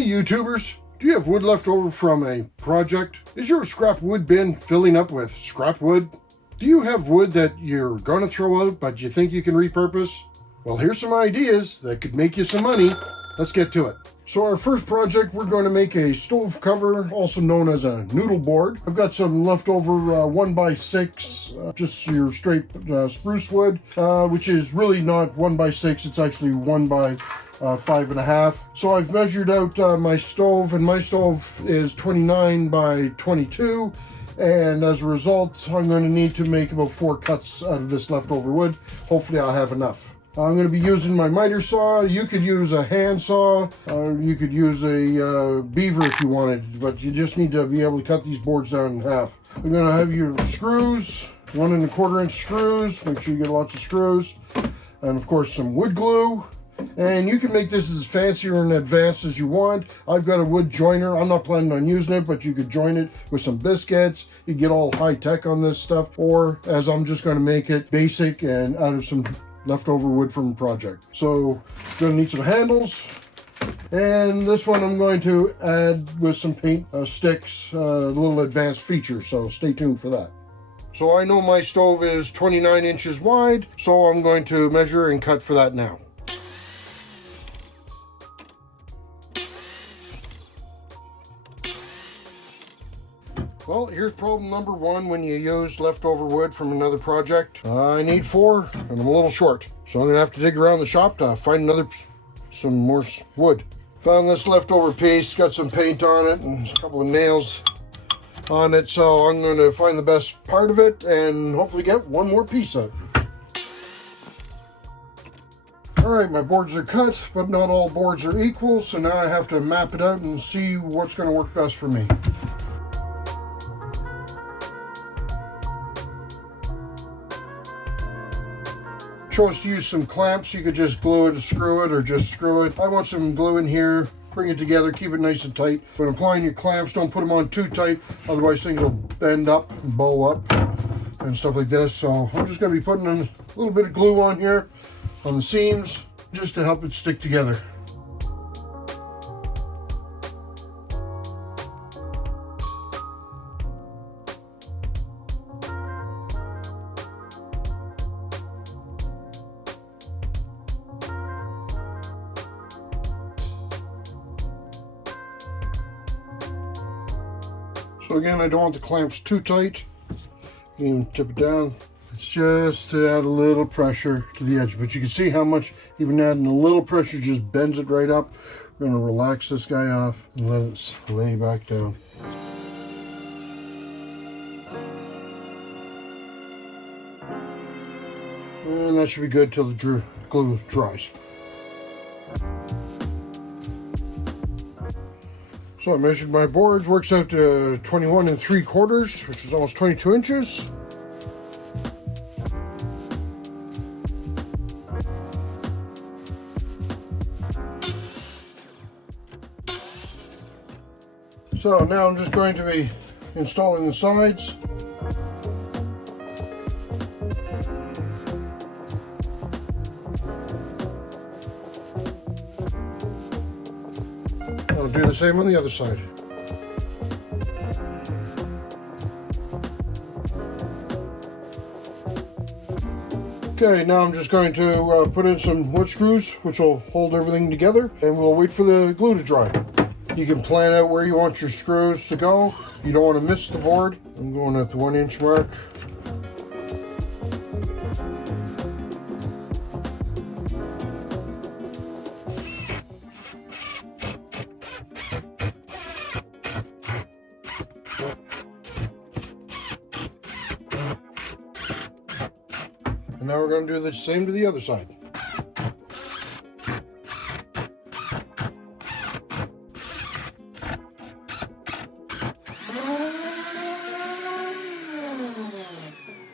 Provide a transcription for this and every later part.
Hey YouTubers, do you have wood left over from a project? Is your scrap wood bin filling up with scrap wood? Do you have wood that you're going to throw out but you think you can repurpose? Well, here's some ideas that could make you some money. Let's get to it. So our first project, we're going to make a stove cover, also known as a noodle board. I've got some leftover 1x6, just your straight spruce wood, which is really not 1x6, it's actually 1x5.5. So I've measured out my stove, and my stove is 29 by 22. And as a result, I'm going to need to make about 4 cuts out of this leftover wood. Hopefully I'll have enough. I'm going to be using my miter saw. You could use a hand saw, you could use a beaver if you wanted, but you just need to be able to cut these boards down in half. You're going to have your screws, 1 1/4 inch screws, make sure you get lots of screws, and of course some wood glue. And you can make this as fancy or in advance as you want. I've got a wood joiner. I'm not planning on using it, but you could join it with some biscuits. You get all high tech on this stuff, or as I'm just going to make it basic and out of some leftover wood from a project. So going to need some handles, and this one I'm going to add with some paint sticks, a little advanced feature, so stay tuned for that. So I know my stove is 29 inches wide, so I'm going to measure and cut for that now. Well, here's problem number 1 when you use leftover wood from another project. I need 4, and I'm a little short. So I'm going to have to dig around the shop to find some more wood. Found this leftover piece, got some paint on it, and a couple of nails on it. So I'm going to find the best part of it, and hopefully get one more piece out. Alright, my boards are cut, but not all boards are equal. So now I have to map it out and see what's going to work best for me. Chose to use some clamps. You could just glue it or screw it, or just screw it. I want some glue in here, bring it together, keep it nice and tight. When applying your clamps, don't put them on too tight, otherwise things will bend up and bow up and stuff like this. So I'm just going to be putting a little bit of glue on here on the seams just to help it stick together. So again, I don't want the clamps too tight. You can tip it down. It's just to add a little pressure to the edge. But you can see how much even adding a little pressure just bends it right up. We're going to relax this guy off and let it lay back down. And that should be good till the glue dries. So I measured my boards, works out to 21 3/4, which is almost 22 inches. So now I'm just going to be installing the sides. I'll do the same on the other side. Okay, now I'm just going to put in some wood screws, which will hold everything together, and we'll wait for the glue to dry. You can plan out where you want your screws to go. You don't want to miss the board. I'm going at the 1 inch mark. And now we're going to do the same to the other side.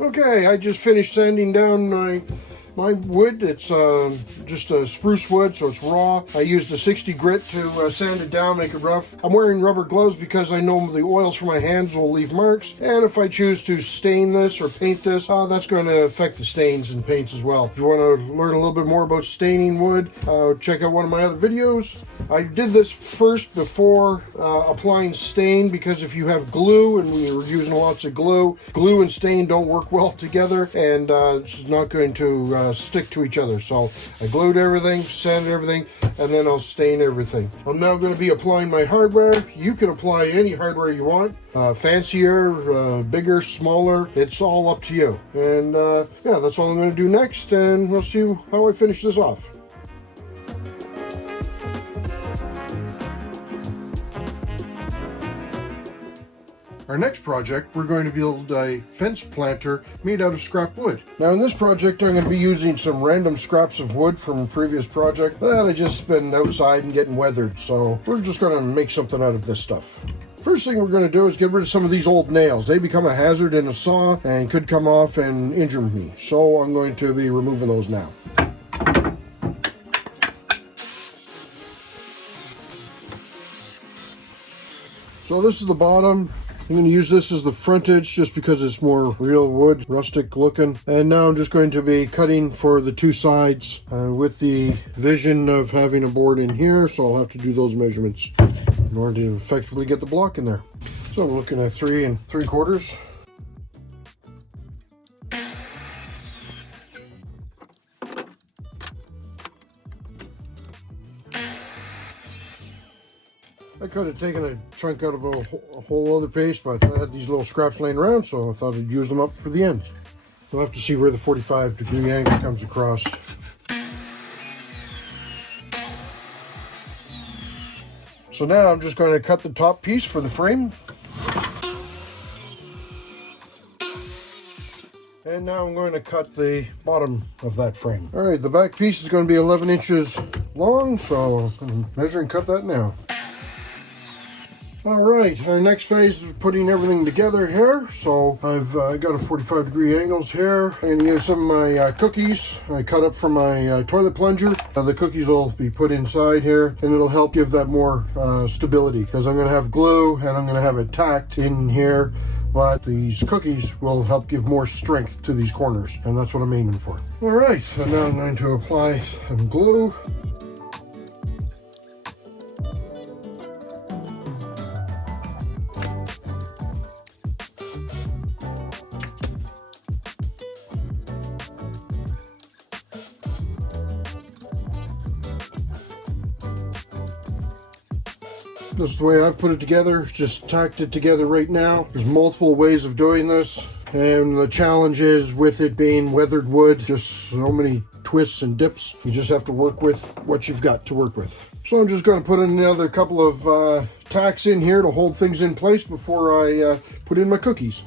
Okay, I just finished sanding down my wood. It's just spruce wood, so it's raw. I used a 60 grit to sand it down, make it rough. I'm wearing rubber gloves because I know the oils from my hands will leave marks, and if I choose to stain this or paint this, that's going to affect the stains and paints as well. If you want to learn a little bit more about staining wood, check out one of my other videos. I did this first before applying stain, because if you have glue, and we were using lots of glue and stain don't work well together, and it's not going to stick to each other. So I glued everything, sanded everything, and then I'll stain everything. I'm now going to be applying my hardware. You can apply any hardware you want, fancier, bigger, smaller, it's all up to you. And yeah, that's all I'm going to do next, and we'll see how I finish this off. Our next project, we're going to build a fence planter made out of scrap wood. Now in this project, I'm going to be using some random scraps of wood from a previous project that I just been outside and getting weathered. So we're just going to make something out of this stuff. First thing we're going to do is get rid of some of these old nails. They become a hazard in a saw and could come off and injure me. So I'm going to be removing those now. So this is the bottom. I'm going to use this as the frontage just because it's more real wood, rustic looking. And now I'm just going to be cutting for the two sides with the vision of having a board in here. So I'll have to do those measurements in order to effectively get the block in there. So we're looking at 3 3/4. I could have taken a chunk out of a whole other piece, but I had these little scraps laying around, so I thought I'd use them up for the ends. We'll have to see where the 45-degree angle comes across. So now I'm just going to cut the top piece for the frame. And now I'm going to cut the bottom of that frame. All right, the back piece is going to be 11 inches long, so I'm going to measure and cut that now. All right, our next phase is putting everything together here. So I've got a 45-degree angles here. I'm going to use some of my cookies I cut up from my toilet plunger. The cookies will be put inside here, and it'll help give that more stability, because I'm going to have glue and I'm going to have it tacked in here. But these cookies will help give more strength to these corners, and that's what I'm aiming for. All right, so now I'm going to apply some glue. This is the way I've put it together, just tacked it together right now. There's multiple ways of doing this, and the challenge is with it being weathered wood, just so many twists and dips. You just have to work with what you've got to work with. So I'm just going to put in another couple of tacks in here to hold things in place before I put in my cookies.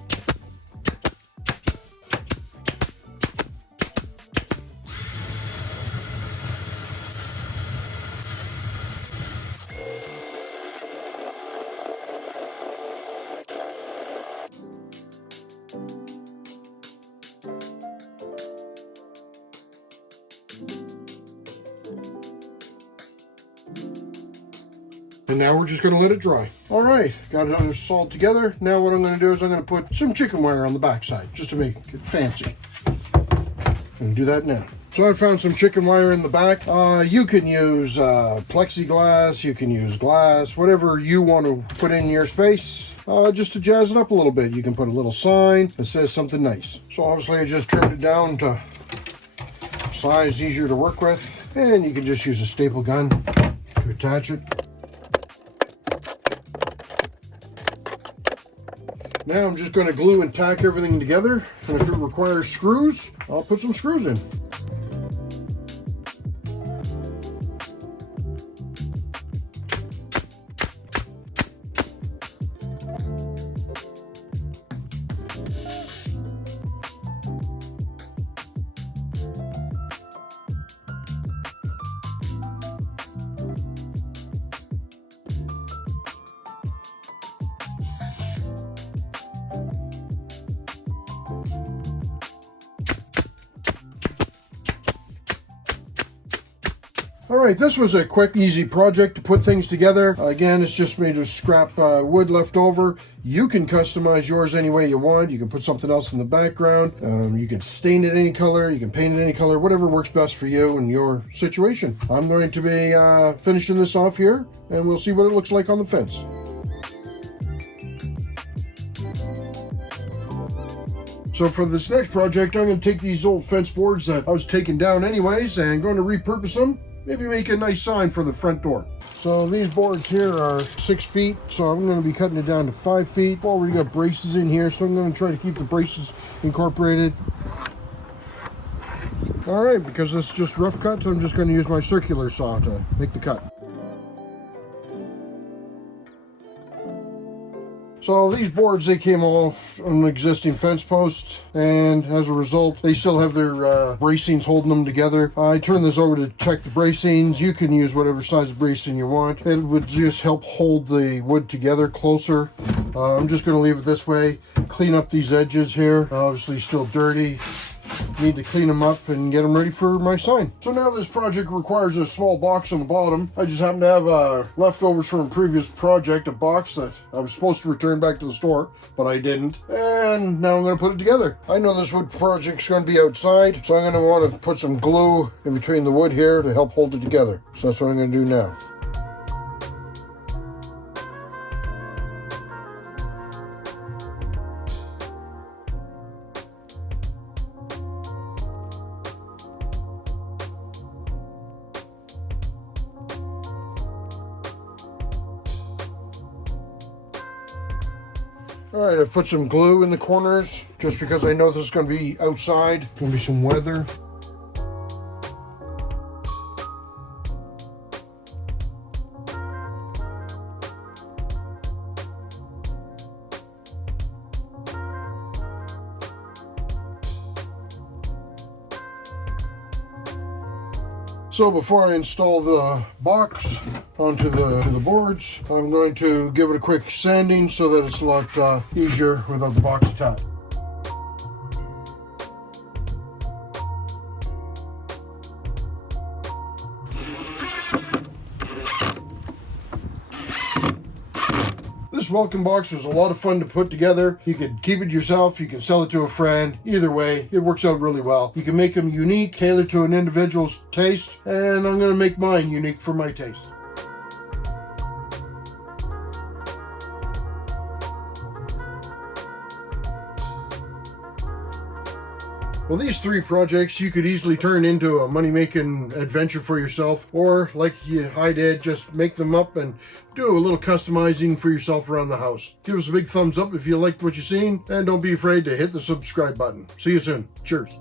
And now we're just going to let it dry. All right, got it all solid together. Now what I'm going to do is I'm going to put some chicken wire on the back side just to make it fancy. I'm going to do that now. So I found some chicken wire in the back. You can use plexiglass, you can use glass, whatever you want to put in your space. Just to jazz it up a little bit. You can put a little sign that says something nice. So obviously I just trimmed it down to size easier to work with. And you can just use a staple gun to attach it. Now I'm just going to glue and tack everything together, and if it requires screws, I'll put some screws in. All right, this was a quick, easy project to put things together. Again, it's just made of scrap wood left over. You can customize yours any way you want. You can put something else in the background. You can stain it any color. You can paint it any color, whatever works best for you and your situation. I'm going to be finishing this off here, and we'll see what it looks like on the fence. So for this next project, I'm going to take these old fence boards that I was taking down anyways and going to repurpose them. Maybe make a nice sign for the front door. So these boards here are 6 feet, so I'm going to be cutting it down to 5 feet. I've already got braces in here, so I'm going to try to keep the braces incorporated. All right, because it's just rough cut, I'm just going to use my circular saw to make the cut. So these boards, they came off an existing fence post, and as a result, they still have their bracings holding them together. I turned this over to check the bracings. You can use whatever size of bracing you want. It would just help hold the wood together closer. I'm just going to leave it this way. Clean up these edges here. Obviously still dirty. Need to clean them up and get them ready for my sign. So now this project requires a small box on the bottom. I just happen to have leftovers from a previous project, a box that I was supposed to return back to the store, but I didn't. And now I'm going to put it together. I know this wood project's going to be outside, so I'm going to want to put some glue in between the wood here to help hold it together. So that's what I'm going to do now. All right, I've put some glue in the corners just because I know this is going to be outside. Going to be some weather. So before I install the box onto the boards, I'm going to give it a quick sanding so that it's a lot easier without the box attached. This welcome box was a lot of fun to put together. You could keep it yourself, you can sell it to a friend. Either way, it works out really well. You can make them unique, tailored to an individual's taste, and I'm going to make mine unique for my taste. Well, these 3 projects you could easily turn into a money-making adventure for yourself, or like I did, just make them up and do a little customizing for yourself around the house. Give us a big thumbs up if you liked what you've seen, and don't be afraid to hit the subscribe button. See you soon. Cheers.